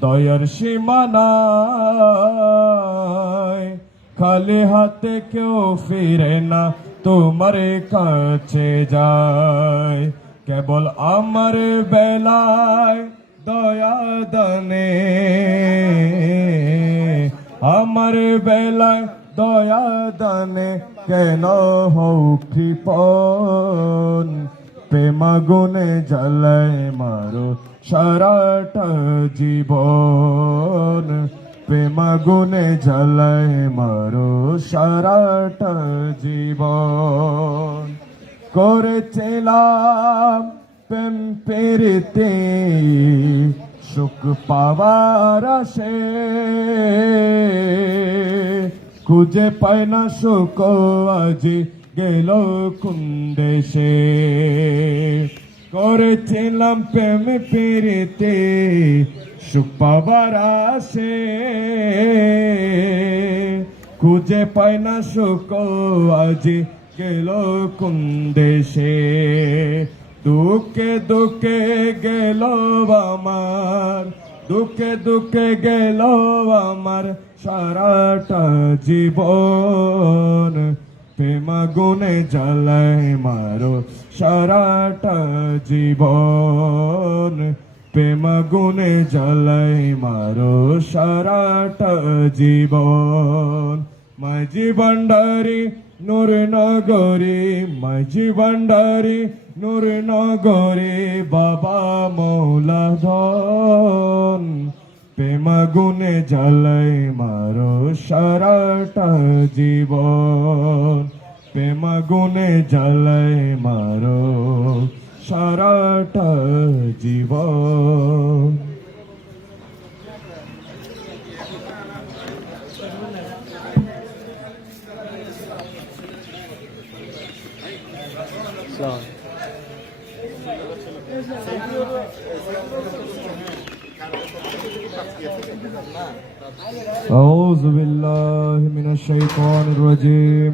দয়ার সীমানায় খালি হাতে কেউ ফিরে না, তোমার কাছে যায়। কেবল আমার বেলায় দয়া দানে। আমার বেলায় দয়া দানে কেন হও কৃপন প্রেমাগুনে জ্বালায় মারো সারাটা জীবন প্রেমাগুনে জ্বালায় মারো সারাটা জীবন করেছিলাম প্রেম পেরিতে সুখ পাওয়ার আসে খুঁজে পায় না সুখ আজি গেল কুন্দেশে করেছিলাম প্রেম পেরিতে, সুখ আসে। খুঁজে পায় না সুখ, আজি গেল কুন্দেশে দুঃখে দুঃখে গেল আমার, দুঃখে দুঃখে গেল আমার সারাটা জীবন। প্রেমা গুনে জ্বালায় মারো সারাটা জীবন প্রেমা গুনে জ্বালায় মারো সারাটা জীবন। মাঝি ভান্ডারি নূর নগরী মাঝি ভান্ডারি নূর নগরী, বাবা মৌলা ধন প্রেমা গুনে জ্বালাই মারো সারাটা জীবন। প্রেমা গুনে জ্বালাই মারো সারাটা জীবন أعوذ بالله من الشيطان الرجيم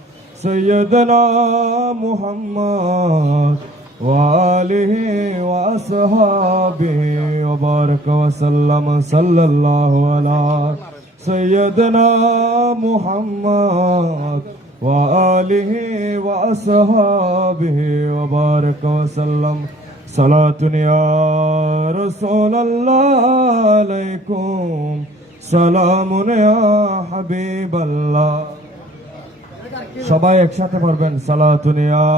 سيدنا محمد وآله وأصحابه وبارك وسلم صلى الله على سيدنا محمد وآله وأصحابه وبارك وسلم صلاة يا رسول الله عليكم سلام يا حبيب الله সবাই একসাথে পড়বেন। সালাতুনিয়া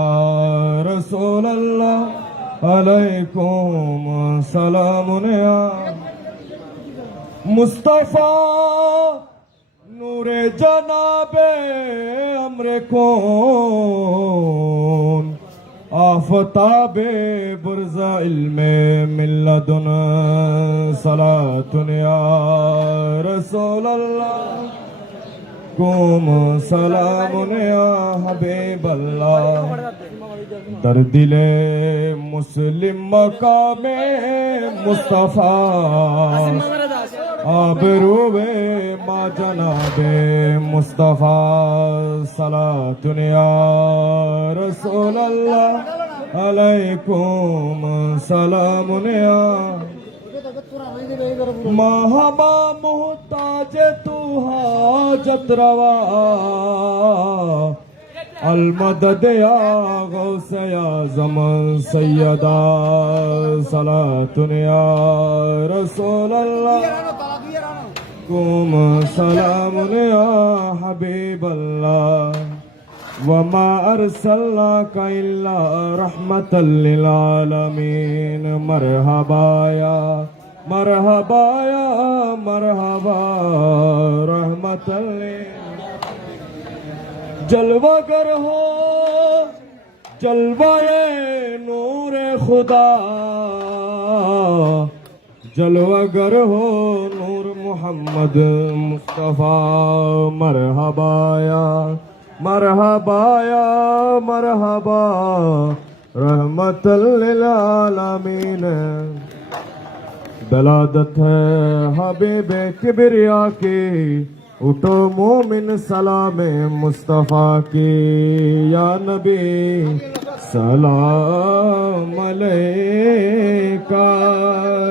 রসুল্লাহ আলাইকুম সালামুনিয়া মুস্তাফা নূরে জানাবে আমরে কোন? আফতাবে বুরজা ইলমে মিল্লাদুন। সালাতুনিয়া রসুল্লাহ কুম সালামুন ইয়া হাবিবাল্লাহ। দর দিলে মুসলিম মকামে মুস্তাফা। আবরুবে মা জনাবে মুস্তাফা। সালাতুন ইয়া রাসূলুল্লাহ। আলাইকুম সালামুন ইয়া مہبا محتاج تو حاجت روا۔ المدد یا غوث یا زمن سیدا صلاة یا رسول اللہ۔ کم سلام یا حبیب اللہ۔ وما ارسلناک الا رحمت للعالمین۔ مرحبا یا مرحبا یا مرحبا، رحمت جلوہ گر ہو، جلوہ نور خدا۔ جلوہ گر ہو، نور محمد مصطفیٰ۔ مرحبا یا مرحبا یا مرحبا، رحمت للعالمین۔ بلادت ہے حبیب کبریا کی، اٹھو مومن سلام مصطفیٰ کی۔ یا نبی، سلام علیکہ،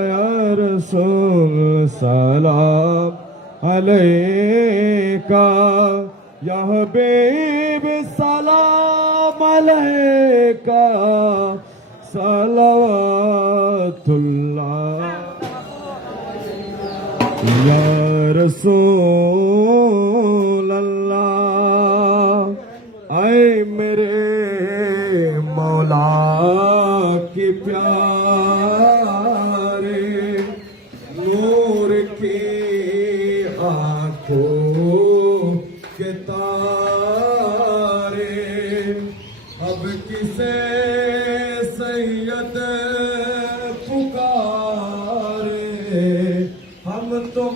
یا رسول، سلام علیکہ۔ یا حبیب، سلام علیکہ، صلوات اللہ Ya Rasul と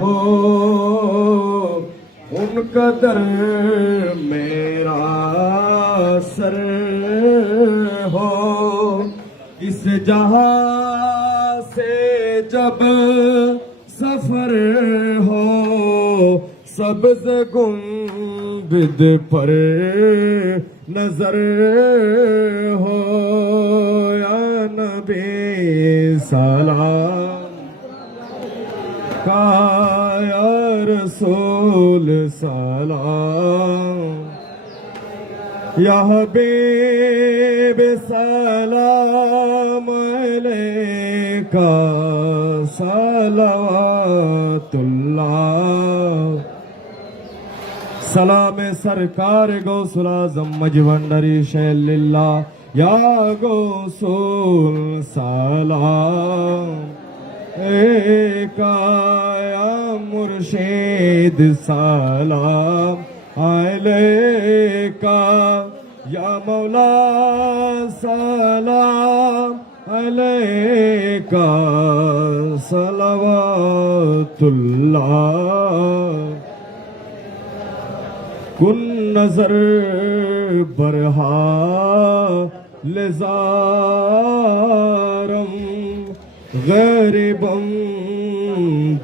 ہو۔ ان کا در میرا سر ہو۔ اس جہاں سے جب سفر ہو، سبز گنبد پر نظر ہو۔ یا نبی سلام۔ یا رسول سلام یا حبیب سلام علیکہ صلوات اللہ سلام سرکار غوث العظم مجوندری شیل اللہ یا غوث سلام یا مرشید سلام علیکہ۔ یا مولا سلام علیکہ۔ صلوات اللہ۔ کن نظر برہا لزارم۔ غریبم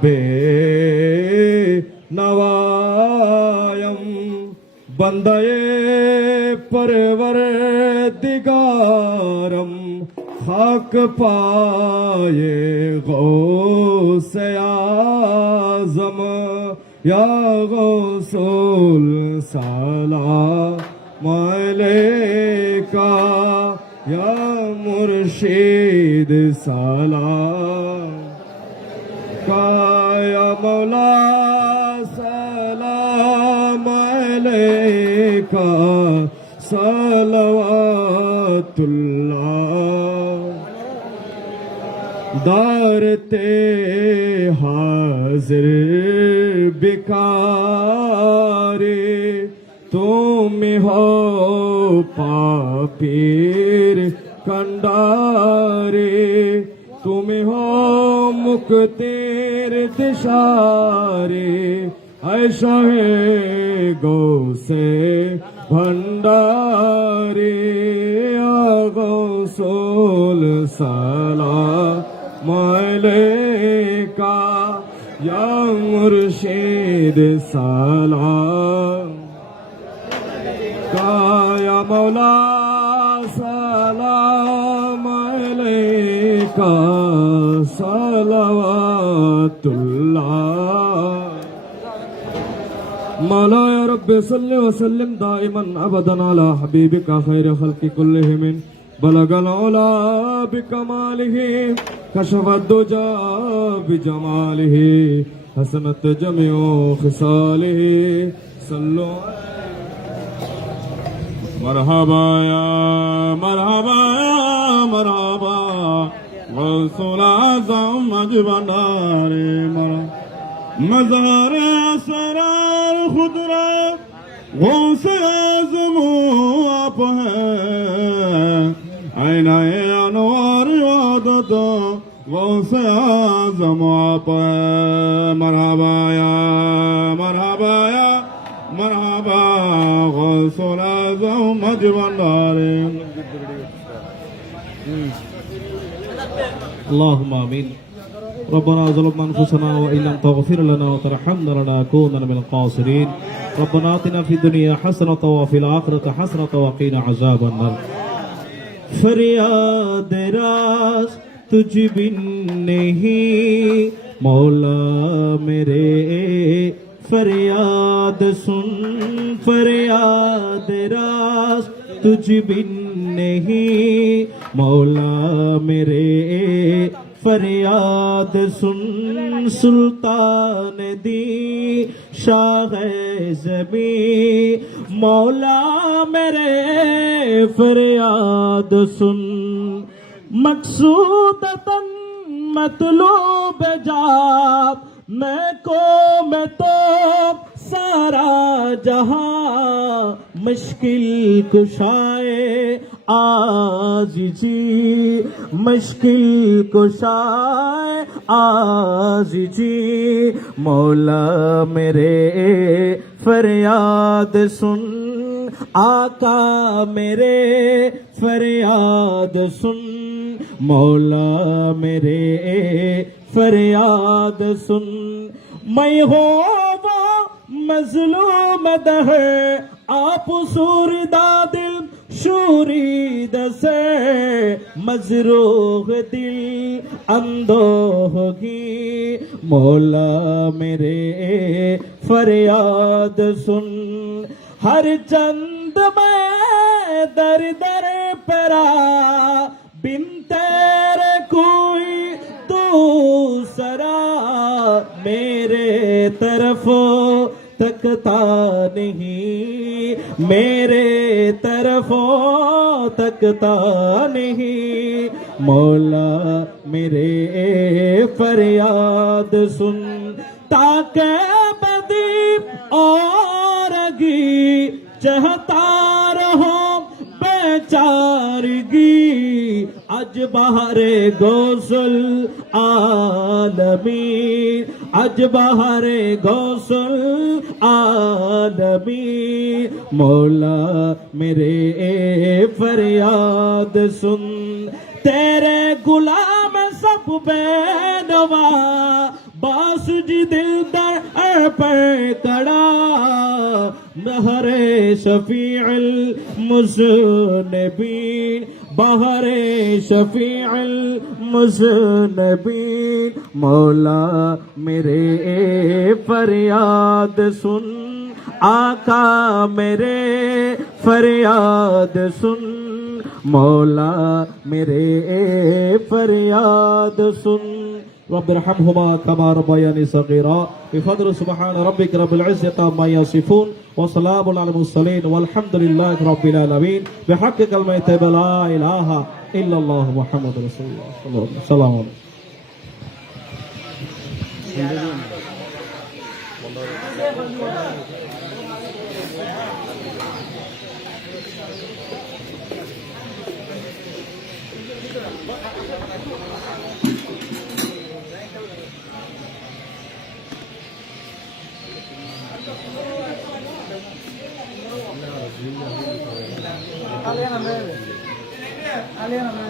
بے نوائم بندے پروردگارم خاک پائے غوث آزم یا غوث السلام علیکہ یا মুর্শিদ সালাম। কায়া মৌলা সালাম আলাইকা সালাওয়াতুল্লাহ। দারতে হাজির বিকারে তুমি হো পাপীর কান্ডারে তুমি হো মুক্তের দিশারে। হে গৌসে ভণ্ডারে গৌসোল সালা মালে কা মুর্শিদ সালা। কায়া মৌলা আলাইকা সালাওয়াতুল্লাহ مولاي رب صل وسلم دائما ابدا على حبيبك خير خلق كلهم بلغ العلا بكماله كشف الدجى بجماله حسنت جميع خصاله صلوا مرحبا يا مرحبا يا مرحبا रसूल आजम भंडारे मरा मजार असरार खुदरा गौस आजम आप है आईना अनवार वादत गौस आजम आप है मरहबाया मरहबाया मरहबा गौस आजम भंडारे اللهم آمين ربنا ظلمنا أنفسنا وإن لم تغفر لنا وترحمنا لنكونن من القاصرين ربنا آتنا في الدنيا حسنة وفي الآخرة حسنة وقنا عذاب النار فریاد راز تجھ بن نہیں مولا میرے فریاد سن فریاد راز تجھ بن نہیں مولا میرے فریاد سن سلطان دی، شاہ زمین۔ مولا میرے فریاد سن۔ مقصود تن مطلوب جا میں کو میں تو سارا جہاں مشکل کشائے۔ آج جی مشکل کشائے آج جی مولا میرے فریاد سن، آقا میرے فریاد سن، مولا میرے فریاد سن۔ میں ہوں وہ مظلوم دہے آپ سور داد شوری دسے مزروغ دل اندو ہوگی مولا میرے فریاد سن۔ ہر چند میں در در پرا بن تیرے کوئی دوسرا میرے طرف سکتا نہیں، میرے طرف تکتا نہیں۔ مولا میرے فریاد سن، تاکہ بدیپ اور اگی چہتا رہو بیچارگی اج بہر گوسل آ عالمی اج بہر گوسل عالمی مولا میرے فریاد سن، تیرے غلام سب بینوا، باس جی دل در پر کڑا۔ نہر شفیع المزنبین بہر شفیع المذنبین مولا میرے فریاد سن آقا میرے فریاد سن مولا میرے فریاد سن رب ارحمهما كما ربياني صغيرا. بفضل سبحان ربك رب العزة عما يصفون وسلام على المرسلين والحمد لله رب العالمين. بحق كلمة لا إله إلا الله محمد رسول الله صلى الله عليه وسلم. Alena ali Alena Melo.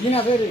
ঘিনা বেরে